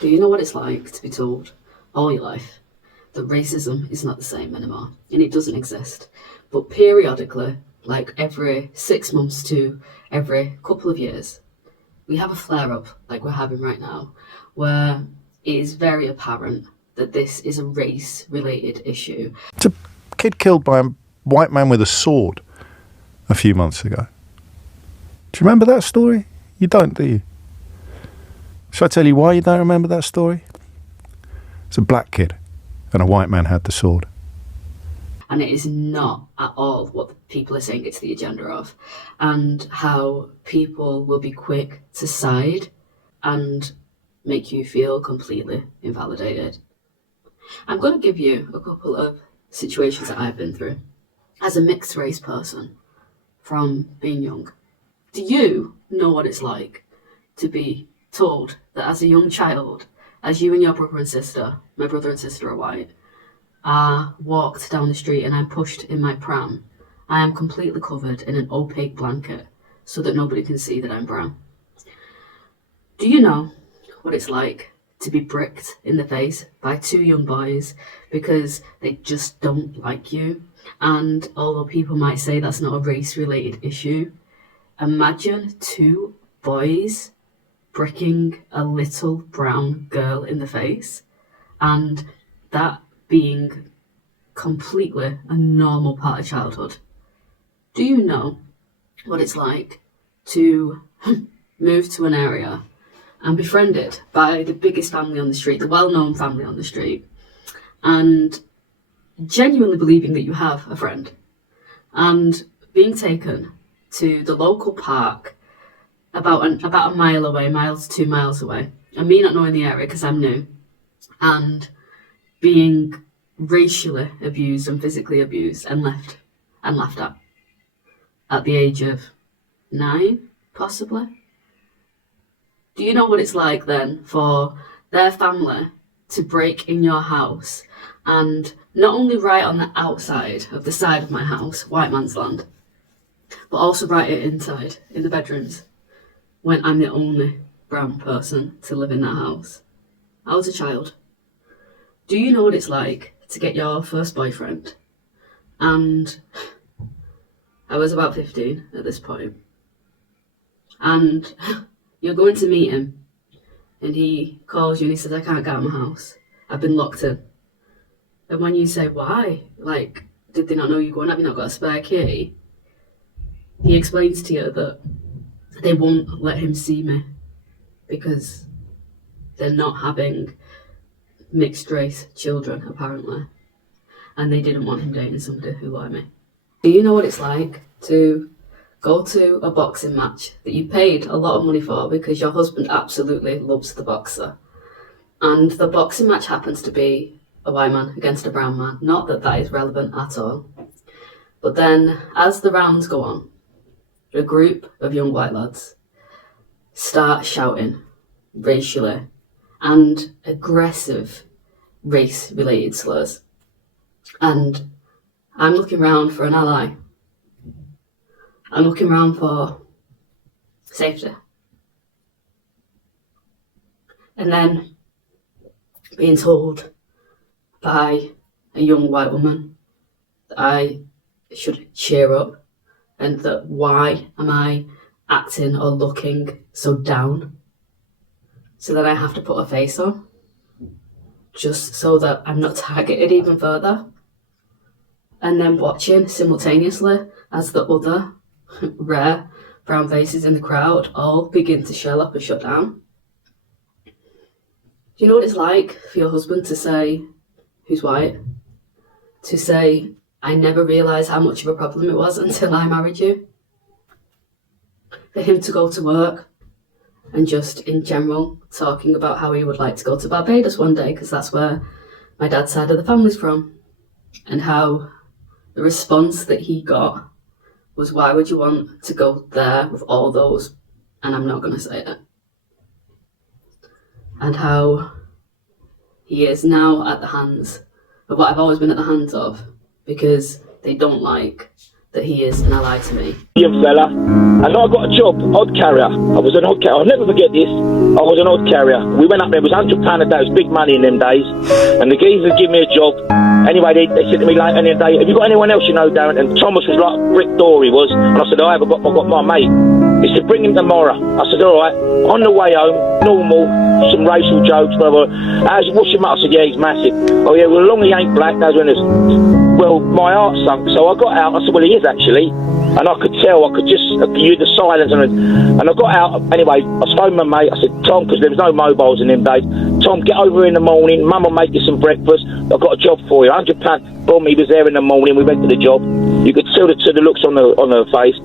Do you know what it's like to be told all your life that racism is not the same anymore and it doesn't exist? But periodically, like every 6 months to every couple of years, we have a flare up like we're having right now, where it is very apparent that this is a race related issue. It's a kid killed by a white man with a sword a few months ago. Do you remember that story? You don't, do you? Shall I tell you why you don't remember that story? It's a black kid and a white man had the sword. And it is not at all what people are saying it's the agenda of, and how people will be quick to side and make you feel completely invalidated. I'm going to give you a couple of situations that I've been through as a mixed race person from being young. Do you know what it's like to be told that as a young child, as you and your brother and sister, my brother and sister are white, are walked down the street and I'm pushed in my pram, I am completely covered in an opaque blanket so that nobody can see that I'm brown? Do you know what it's like to be bricked in the face by two young boys because they just don't like you? And although people might say that's not a race-related issue, imagine two boys bricking a little brown girl in the face, and that being completely a normal part of childhood. Do you know what it's like to move to an area and befriended by the biggest family on the street, the well-known family on the street, and genuinely believing that you have a friend, and being taken to the local park about a mile away, miles to 2 miles away, and me not knowing the area because I'm new, and being racially abused and physically abused and laughed at the age of 9, possibly? Do you know what it's like then for their family to break in your house and not only right on the outside of the side of my house, white man's land, but also right inside in the bedrooms when I'm the only brown person to live in that house? I was a child. Do you know what it's like to get your first boyfriend? And I was about 15 at this point. And you're going to meet him, and he calls you and he says, I can't get out of my house. I've been locked in. And when you say, why? Like, did they not know you're going? Have you not got a spare key? He explains to you that they won't let him see me because they're not having mixed race children, apparently. And they didn't want him dating somebody who liked me. Do you know what it's like to go to a boxing match that you paid a lot of money for because your husband absolutely loves the boxer, and the boxing match happens to be a white man against a brown man? Not that that is relevant at all. But then, as the rounds go on, a group of young white lads start shouting racially and aggressive race-related slurs. And I'm looking round for an ally. I'm looking round for safety. And then being told by a young white woman that I should cheer up, and that why am I acting or looking so down? So that I have to put a face on, just so that I'm not targeted even further. And then watching simultaneously as the other rare brown faces in the crowd all begin to shell up and shut down. Do you know what it's like for your husband to say, who's white, to say, I never realised how much of a problem it was until I married you? For him to go to work and just in general talking about how he would like to go to Barbados one day because that's where my dad's side of the family's from, and how the response that he got was, why would you want to go there with all those, and I'm not going to say it, and how he is now at the hands of what I've always been at the hands of, because they don't like that he is an ally to me. Young fella, and I got a job, odd carrier. I was an odd carrier. I'll never forget this. I was an odd carrier. We went up there, it was £100 a day, it was big money in them days. And the geezers give me a job. Anyway, they said to me later in the day, have you got anyone else you know, Darren? And Thomas was like a brick door, he was. And I said, I've got my mate. He said, bring him tomorrow. I said, all right. On the way home, normal, some racial jokes, whatever. What's your mate? I said, yeah, he's massive. Oh yeah, well, as long as he ain't black, that's when it's... Well, my heart sunk, so I got out. I said, well, he is actually. And I could tell, I could just hear the silence. And I got out, anyway, I phoned my mate. I said, Tom, because there was no mobiles in them days. Tom, get over in the morning. Mum will make you some breakfast. I've got a job for you. £100. Boom, he was there in the morning. We went to the job. You could see the looks on her face.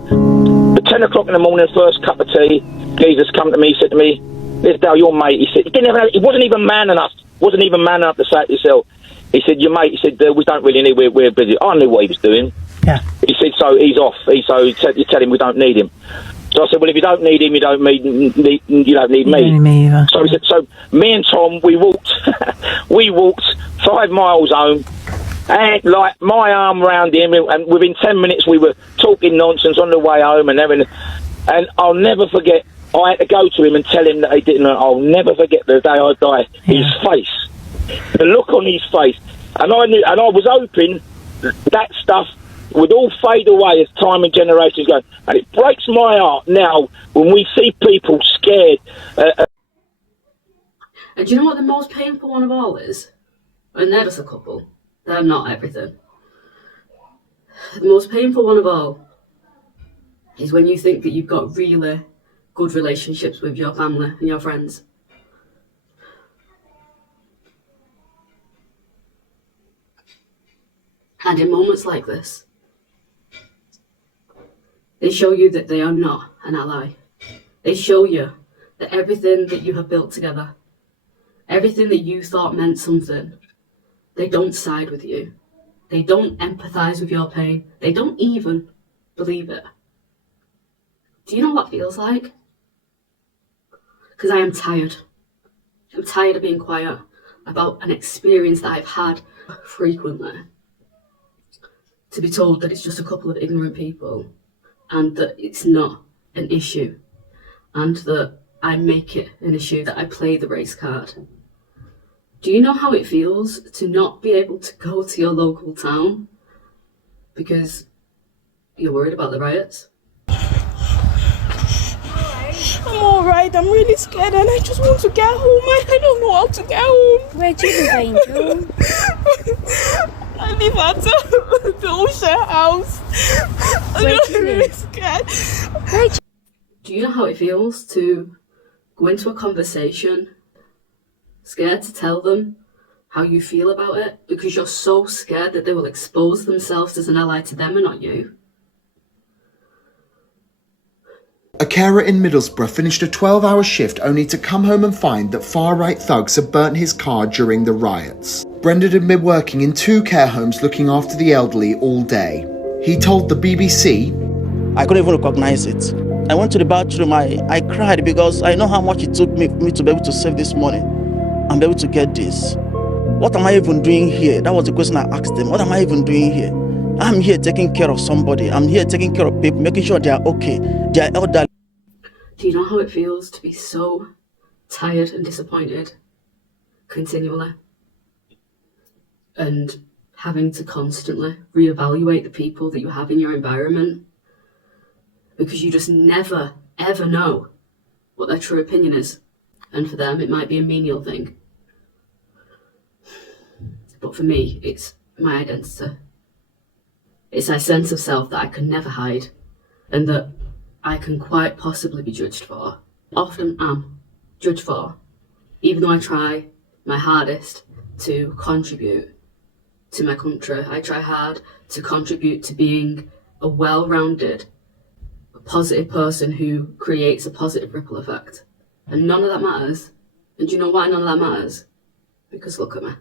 At 10 o'clock in the morning, first cup of tea, Jesus come to me, he said to me, "This Dale, your mate," he said, he wasn't even man enough to say it himself. He said, your mate, he said, we don't really need, we're busy. I knew what he was doing. Yeah. He said, so he's off. You tell him we don't need him. So I said, well, if you don't need him, you don't need me. You don't need me either. So he said, so me and Tom, we walked 5 miles home, and like my arm round him, and within 10 minutes we were talking nonsense on the way home and everything. And I'll never forget, I had to go to him and tell him that he didn't. I'll never forget the day I die. Yeah. His face, the look on his face, and I knew, and I was hoping that stuff would all fade away as time and generations go. And it breaks my heart now when we see people scared. And do you know what the most painful one of all is? And they're just a couple. They're not everything. The most painful one of all is when you think that you've got really good relationships with your family and your friends. And in moments like this, they show you that they are not an ally. They show you that everything that you have built together, everything that you thought meant something, they don't side with you. They don't empathise with your pain. They don't even believe it. Do you know what that feels like? Because I am tired. I'm tired of being quiet about an experience that I've had frequently. To be told that it's just a couple of ignorant people and that it's not an issue and that I make it an issue, that I play the race card. Do you know how it feels to not be able to go to your local town because you're worried about the riots? I'm alright, I'm really scared and I just want to get home and I don't know how to get home. Where do you live, Angel? I live at the Ocean House. I'm really scared. Do you know how it feels to go into a conversation scared to tell them how you feel about it because you're so scared that they will expose themselves as an ally to them and not you? A carer in Middlesbrough finished a 12-hour shift only to come home and find that far-right thugs had burnt his car during the riots. Brendan had been working in 2 care homes looking after the elderly all day. He told the BBC, I couldn't even recognize it. I went to the bathroom, I cried because I know how much it took me to be able to save this money and be able to get this. What am I even doing here? That was the question I asked them. What am I even doing here? I'm here taking care of somebody. I'm here taking care of people, making sure they are okay. They are elderly. Do you know how it feels to be so tired and disappointed continually? And having to constantly reevaluate the people that you have in your environment because you just never, ever know what their true opinion is. And for them, it might be a menial thing. But for me, it's my identity. It's a sense of self that I can never hide and that I can quite possibly be judged for. Often am judged for, even though I try my hardest to contribute to my country. I try hard to contribute to being a well-rounded, positive person who creates a positive ripple effect. And none of that matters. And do you know why none of that matters? Because look at me.